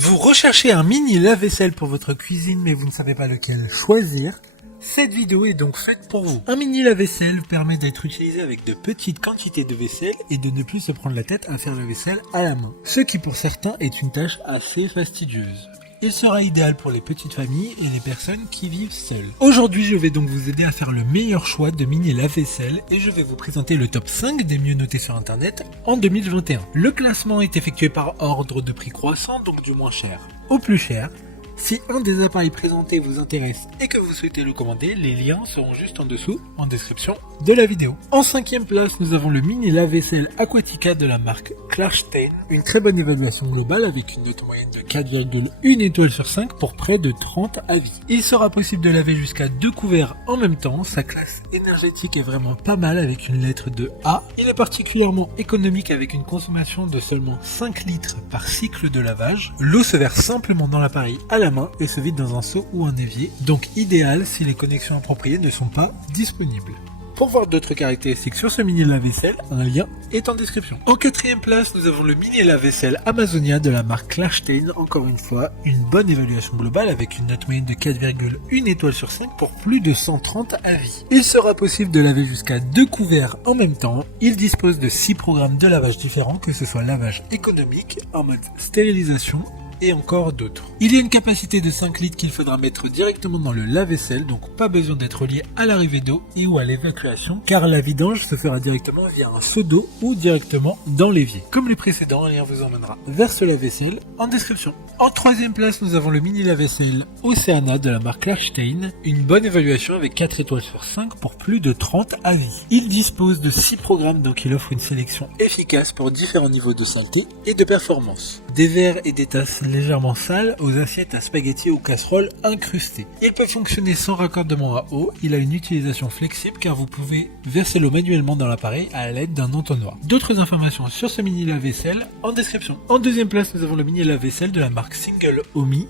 Vous recherchez un mini lave-vaisselle pour votre cuisine mais vous ne savez pas lequel choisir? Cette vidéo est donc faite pour vous. Un mini lave-vaisselle permet d'être utilisé avec de petites quantités de vaisselle et de ne plus se prendre la tête à faire la vaisselle à la main. Ce qui pour certains est une tâche assez fastidieuse. Il sera idéal pour les petites familles et les personnes qui vivent seules. Aujourd'hui, je vais donc vous aider à faire le meilleur choix de mini lave-vaisselle et je vais vous présenter le top 5 des mieux notés sur internet en 2021. Le classement est effectué par ordre de prix croissant, donc du moins cher au plus cher. Si un des appareils présentés vous intéresse et que vous souhaitez le commander, les liens seront juste en dessous, en description de la vidéo. En 5e place, nous avons le mini lave-vaisselle Aquatica de la marque Klarstein. Une très bonne évaluation globale avec une note moyenne de 4,1 étoiles sur 5 pour près de 30 avis. Il sera possible de laver jusqu'à 2 couverts en même temps. Sa classe énergétique est vraiment pas mal avec une lettre de A. Il est particulièrement économique avec une consommation de seulement 5 litres par cycle de lavage. L'eau se verse simplement dans l'appareil à la main et se vide dans un seau ou un évier, donc idéal si les connexions appropriées ne sont pas disponibles. Pour voir d'autres caractéristiques sur ce mini lave-vaisselle, un lien est en description. En 4e place, nous avons le mini lave-vaisselle Amazonia de la marque Klarstein. Encore une fois, une bonne évaluation globale avec une note moyenne de 4,1 étoiles sur 5 pour plus de 130 avis. Il sera possible de laver jusqu'à 2 couverts en même temps. Il dispose de 6 programmes de lavage différents, que ce soit lavage économique, en mode stérilisation, et encore d'autres. Il y a une capacité de 5 litres qu'il faudra mettre directement dans le lave-vaisselle, donc pas besoin d'être lié à l'arrivée d'eau et ou à l'évacuation, car la vidange se fera directement via un seau d'eau ou directement dans l'évier. Comme les précédents, un lien vous emmènera vers ce lave-vaisselle en description. En 3e place, nous avons le mini lave-vaisselle Oceana de la marque Klarstein, une bonne évaluation avec 4 étoiles sur 5 pour plus de 30 avis. Il dispose de 6 programmes, donc il offre une sélection efficace pour différents niveaux de saleté et de performance. Des verres et des tasses légèrement sales aux assiettes à spaghettis ou casseroles incrustées. Il peut fonctionner sans raccordement à eau, il a une utilisation flexible car vous pouvez verser l'eau manuellement dans l'appareil à l'aide d'un entonnoir. D'autres informations sur ce mini lave-vaisselle en description. En 2e place, nous avons le mini lave-vaisselle de la marque Single Omi.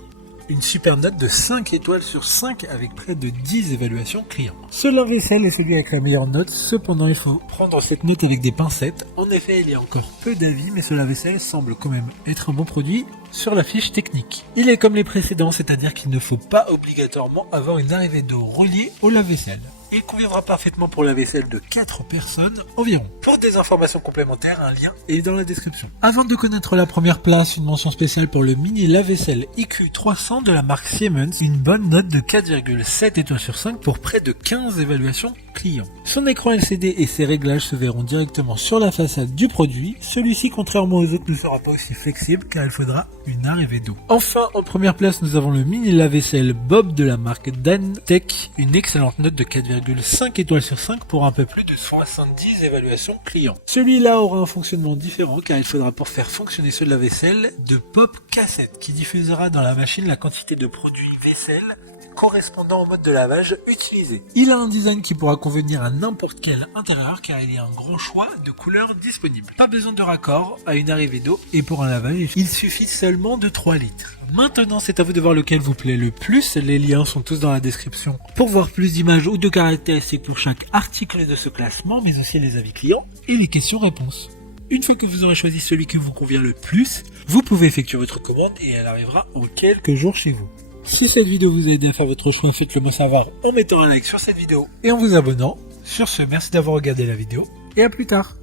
Une super note de 5 étoiles sur 5 avec près de 10 évaluations clients. Ce lave-vaisselle est celui avec la meilleure note, cependant il faut prendre cette note avec des pincettes. En effet, il y a encore peu d'avis, mais ce lave-vaisselle semble quand même être un bon produit sur la fiche technique. Il est comme les précédents, c'est-à-dire qu'il ne faut pas obligatoirement avoir une arrivée d'eau reliée au lave-vaisselle. Il conviendra parfaitement pour la vaisselle de 4 personnes environ. Pour des informations complémentaires, un lien est dans la description. Avant de connaître la première place, une mention spéciale pour le mini lave-vaisselle IQ300 de la marque Siemens, une bonne note de 4,7 étoiles sur 5 pour près de 15 évaluations clients. Son écran LCD et ses réglages se verront directement sur la façade du produit. Celui-ci, contrairement aux autres, ne sera pas aussi flexible car il faudra une arrivée d'eau. Enfin, en première place, nous avons le mini lave-vaisselle Bob de la marque Dantec, une excellente note de 4,5 étoiles sur 5 pour un peu plus de 70 évaluations clients. Celui-là aura un fonctionnement différent car il faudra pour faire fonctionner ce lave-vaisselle de pop cassette qui diffusera dans la machine la quantité de produits vaisselle correspondant au mode de lavage utilisé. Il a un design qui pourra convenir à n'importe quel intérieur car il y a un grand choix de couleurs disponibles. Pas besoin de raccord à une arrivée d'eau et pour un lavage, il suffit seulement de 3 litres. Maintenant, c'est à vous de voir lequel vous plaît le plus. Les liens sont tous dans la description pour voir plus d'images ou de caractéristiques pour chaque article de ce classement, mais aussi les avis clients et les questions-réponses. Une fois que vous aurez choisi celui qui vous convient le plus, vous pouvez effectuer votre commande et elle arrivera en quelques jours chez vous. Si cette vidéo vous a aidé à faire votre choix, faites-le moi savoir en mettant un like sur cette vidéo et en vous abonnant. Sur ce, merci d'avoir regardé la vidéo et à plus tard.